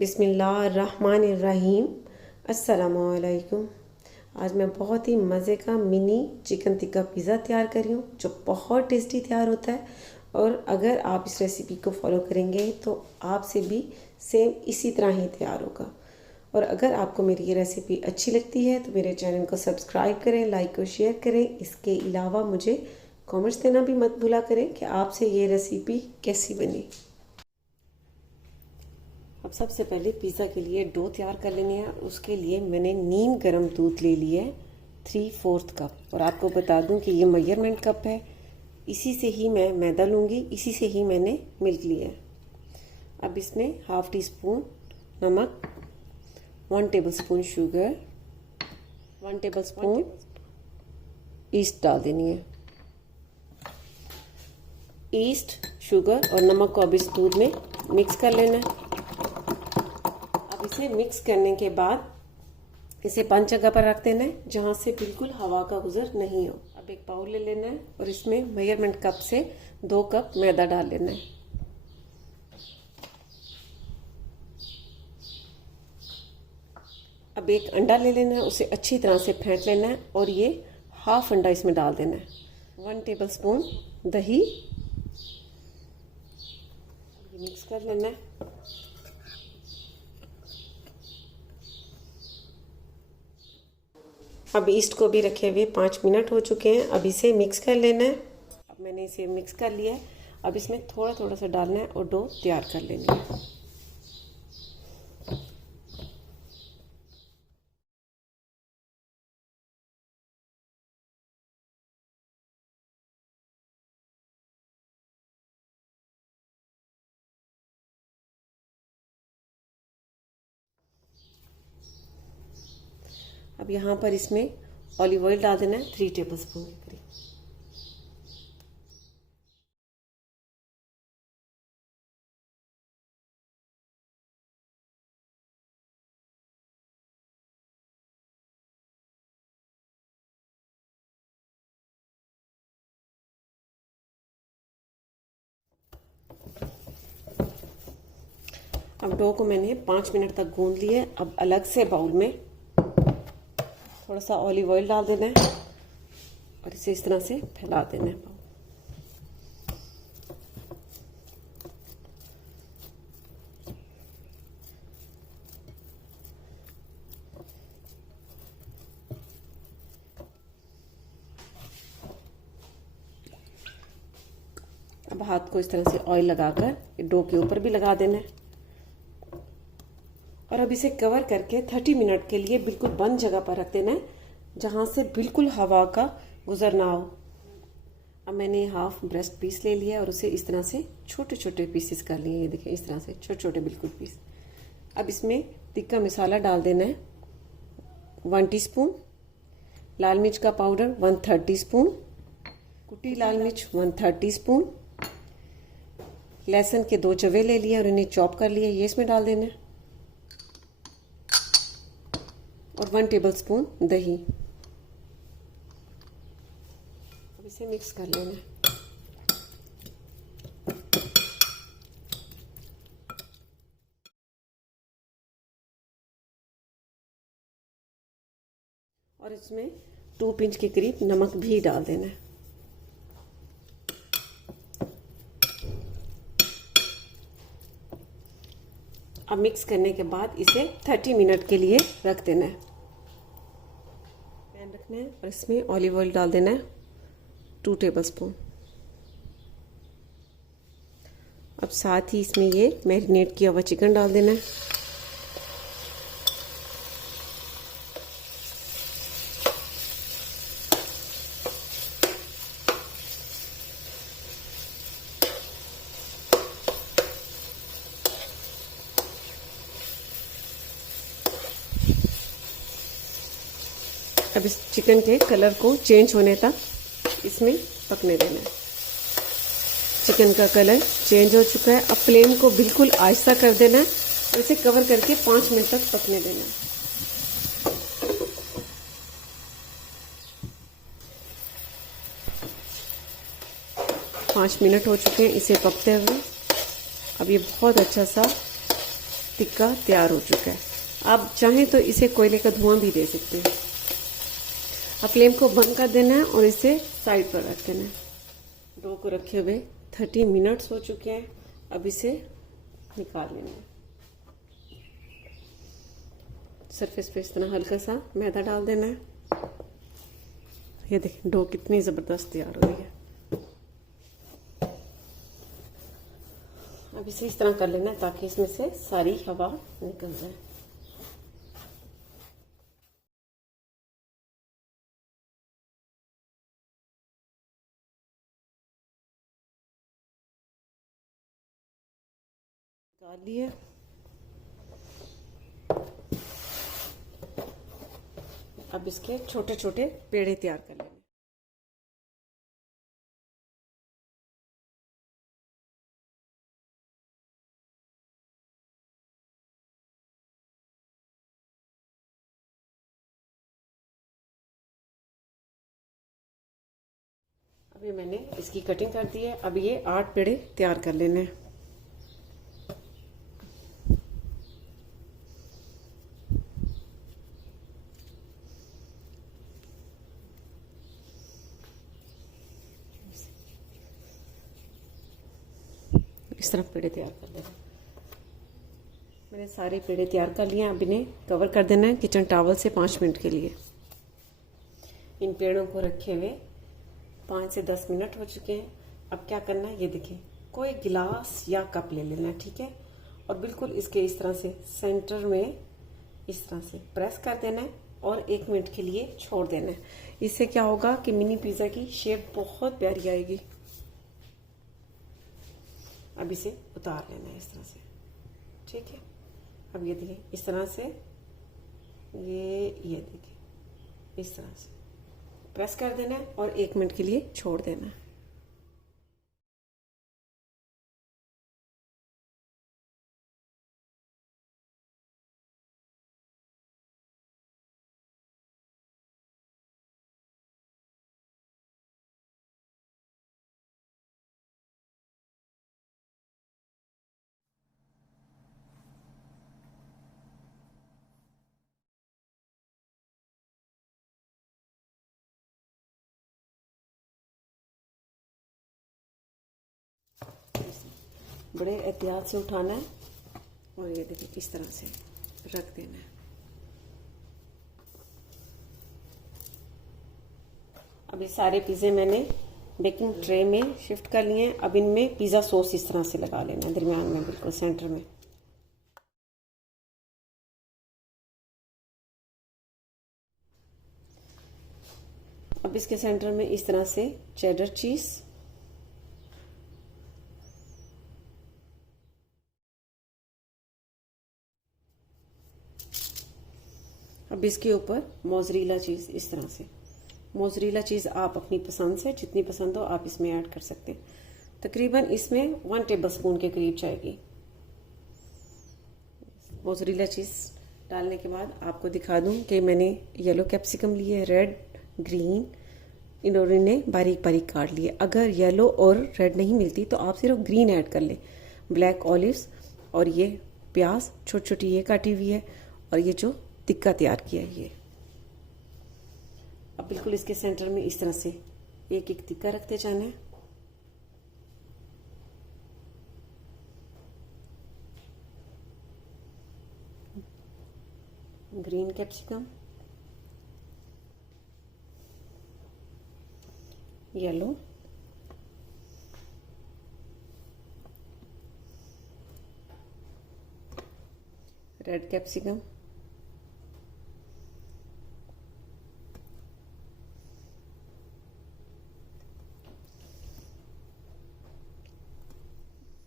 बिस्मिल्लाहिर्रहमानिर्रहीम। अस्सलामुअलैकुम। आज मैं बहुत ही मज़े का मिनी चिकन टिक्का पिज़्ज़ा तैयार कर रही हूँ जो बहुत टेस्टी तैयार होता है। और अगर आप इस रेसिपी को फॉलो करेंगे तो आपसे भी सेम इसी तरह ही तैयार होगा। और अगर आपको मेरी ये रेसिपी अच्छी लगती है तो मेरे चैनल को सब्सक्राइब करें, लाइक और शेयर करें। इसके अलावा मुझे कमेंट्स देना भी मत भूला करें कि आपसे ये रेसिपी कैसी बनी। अब सबसे पहले पिज़्ज़ा के लिए डो तैयार कर लेनी है। उसके लिए मैंने नीम गर्म दूध ले लिया है 3/4 कप। और आपको बता दूं कि ये मेजरमेंट कप है, इसी से ही मैं मैदा लूँगी, इसी से ही मैंने मिल्क लिया है। अब इसमें 1/2 टीस्पून नमक, 1 टेबलस्पून शुगर, 1 टेबलस्पून ईस्ट डाल देनी है। ईस्ट, शुगर और नमक को अब इस दूध में मिक्स कर लेना है। इसे मिक्स करने के बाद इसे 5 जगह पर रख देना है जहां से बिल्कुल हवा का गुजर नहीं हो। अब एक बाउल ले लेना है और इसमें मेजरमेंट कप से 2 कप मैदा डाल लेना है। अब एक अंडा ले लेना है, उसे अच्छी तरह से फेंट लेना है और ये 1/2 अंडा इसमें डाल देना है। 1 टेबलस्पून दही, मिक्स कर लेना है। अब ईस्ट को भी रखे हुए 5 मिनट हो चुके हैं। अब इसे मिक्स कर लेना है। अब मैंने इसे मिक्स कर लिया है। अब इसमें थोड़ा थोड़ा सा डालना है और डो तैयार कर लेनी है। अब यहाँ पर इसमें ऑलिव ऑयल डाल देना है 3 टेबलस्पून के करीब। अब डो को मैंने 5 मिनट तक गूंद लिया है। अब अलग से बाउल में थोड़ा सा ऑलिव ऑयल डाल देना है और इसे इस तरह से फैला देना है। अब हाथ को इस तरह से ऑयल लगाकर डो के ऊपर भी लगा देना है और अब इसे कवर करके 30 मिनट के लिए बिल्कुल बंद जगह पर रख देना है जहां से बिल्कुल हवा का गुजर ना हो। अब मैंने 1/2 ब्रेस्ट पीस ले लिया और उसे इस तरह से छोटे छोटे पीसेस कर लिए। ये देखिए इस तरह से छोटे छोटे बिल्कुल पीस। अब इसमें तिक्का मसाला डाल देना है 1 टीस्पून, लाल मिर्च का पाउडर 1/3 टीस्पून, कुटी लाल मिर्च 1/3 टीस्पून, लहसुन के 2 जवे ले लिए और इन्हें चॉप कर लिए, ये इसमें डाल देना है और 1 टेबलस्पून दही। अब इसे मिक्स कर लेना है। और इसमें 2 पिंच के करीब नमक भी डाल देना है। अब मिक्स करने के बाद इसे 30 मिनट के लिए रख देना है। पैन रखना है और इसमें ऑलिव ऑयल डाल देना है 2 टेबलस्पून। अब साथ ही इसमें ये मैरिनेट किया हुआ चिकन डाल देना है। अब इस चिकन के कलर को चेंज होने तक इसमें पकने देना है। चिकन का कलर चेंज हो चुका है। अब फ्लेम को बिल्कुल आहिस्ता कर देना है और इसे कवर करके 5 मिनट तक पकने देना है। 5 मिनट हो चुके हैं इसे पकते हुए। अब ये बहुत अच्छा सा टिक्का तैयार हो चुका है। आप चाहें तो इसे कोयले का धुआं भी दे सकते हैं। अब फ्लेम को बंद कर देना है और इसे साइड पर रख देना है। डो को रखे हुए 30 मिनट्स हो चुके हैं। अब इसे निकाल लेना है। सरफेस पे इस तरह हल्का सा मैदा डाल देना है। ये देखिए डो कितनी ज़बरदस्त तैयार हो रही है। अब इसे इस तरह कर लेना है ताकि इसमें से सारी हवा निकल जाए। निकाल लिए। अब इसके छोटे छोटे पेड़े तैयार कर लेंगे। अभी मैंने इसकी कटिंग कर दी है। अब ये 8 पेड़े तैयार कर लेने हैं। इस तरह पेड़े तैयार कर लेना। मैंने सारे पेड़े तैयार कर लिए हैं। अब इन्हें कवर कर देना है किचन टॉवल से 5 मिनट के लिए। इन पेड़ों को रखे हुए 5 से 10 मिनट हो चुके हैं। अब क्या करना है ये देखिए, कोई गिलास या कप ले लेना है, ठीक है। और बिल्कुल इसके इस तरह से सेंटर में इस तरह से प्रेस कर देना है और 1 मिनट के लिए छोड़ देना है। इससे क्या होगा कि मिनी पिज़्ज़ा की शेप बहुत प्यारी आएगी। अब इसे उतार लेना है इस तरह से, ठीक है। अब ये देखिए इस तरह से ये देखिए इस तरह से प्रेस कर देना है और 1 मिनट के लिए छोड़ देना है। बड़े एहतियात से उठाना है और ये देखिए इस तरह से रख देना है। अब ये सारे पिज़्ज़े मैंने बेकिंग ट्रे में शिफ्ट कर लिए हैं। अब इनमें पिज़्ज़ा सॉस इस तरह से लगा लेना है, दरमियान में बिल्कुल सेंटर में। अब इसके सेंटर में इस तरह से चेडर चीज़, अब इसके ऊपर मोज़रेला चीज़ इस तरह से। मोज़रेला चीज़ आप अपनी पसंद से जितनी पसंद हो आप इसमें ऐड कर सकते हैं। तकरीबन इसमें 1 टेबल स्पून के करीब जाएगी मोज़रेला चीज़। डालने के बाद आपको दिखा दूं कि मैंने येलो कैप्सिकम लिए, रेड, ग्रीन, इन्होंने बारीक बारीक काट लिए। अगर येलो और रेड नहीं मिलती तो आप सिर्फ ग्रीन ऐड कर लें। ब्लैक ऑलिव्स और ये प्याज छोटी छोटी ये काटी हुई है और ये जो टिक्का तैयार किया है ये। अब बिल्कुल इसके सेंटर में इस तरह से एक एक टिक्का रखते जाना है। Green capsicum, yellow, red capsicum,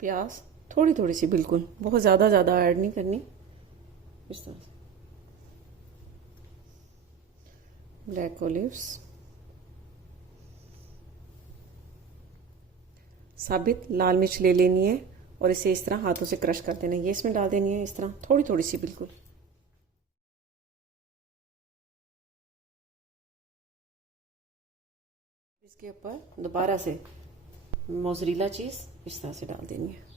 प्याज थोड़ी थोड़ी सी, बिल्कुल बहुत ज़्यादा ऐड नहीं करनी, इस तरह से। ब्लैक ऑलिव्स, साबित लाल मिर्च ले लेनी है और इसे इस तरह हाथों से क्रश कर देना है। ये इसमें डाल देनी है इस तरह थोड़ी थोड़ी सी, बिल्कुल। इसके ऊपर दोबारा से मोज़रेला चीज़ इस तरह से डाल देनी है।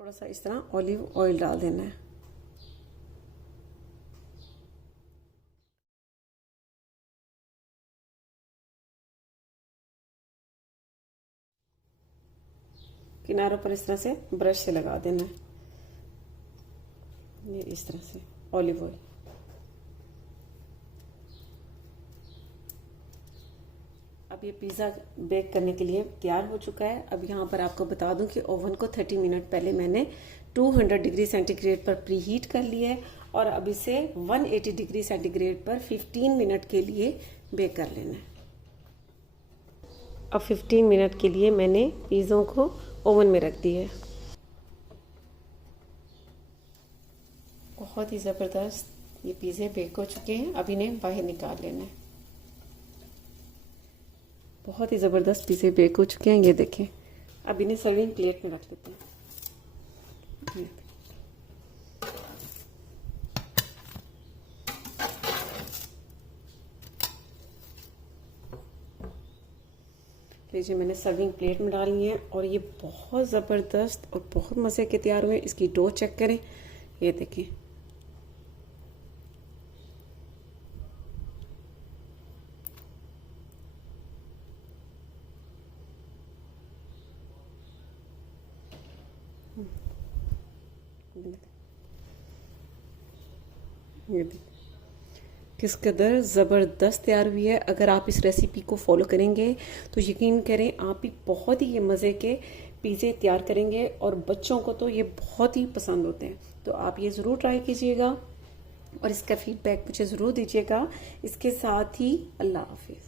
थोड़ा सा इस तरह ऑलिव ऑयल डाल देना है। किनारों पर इस तरह से ब्रश से लगा देना है, ये इस तरह से ऑलिव ऑयल। अब ये पिज़्ज़ा बेक करने के लिए तैयार हो चुका है। अब यहाँ पर आपको बता दूं कि ओवन को 30 मिनट पहले मैंने 200 डिग्री सेंटीग्रेड पर प्री हीट कर लिया है और अब इसे 180 डिग्री सेंटीग्रेड पर 15 मिनट के लिए बेक कर लेना है। अब 15 मिनट के लिए मैंने पिज़्ज़ों को ओवन में रख दिया है। बहुत ही ज़बरदस्त ये पिज़्ज़े बेक हो चुके हैं। अब इन्हें बाहर निकाल लेना है। बहुत ही ज़बरदस्त पिज़्ज़े बेक हो चुके हैं, ये देखें। अब इन्हें सर्विंग प्लेट में रख लेते हैं। लीजिए, मैंने सर्विंग प्लेट में डाल लिए हैं और ये बहुत ज़बरदस्त और बहुत मज़े के तैयार हुए। इसकी डो चेक करें, ये देखें। ये देखें किस कदर ज़बरदस्त तैयार हुई है। अगर आप इस रेसिपी को फॉलो करेंगे तो यकीन करें आप भी बहुत ही ये मज़े के पिज़्ज़े तैयार करेंगे और बच्चों को तो ये बहुत ही पसंद होते हैं। तो आप ये ज़रूर ट्राई कीजिएगा और इसका फीडबैक मुझे ज़रूर दीजिएगा। इसके साथ ही अल्लाह हाफिज़।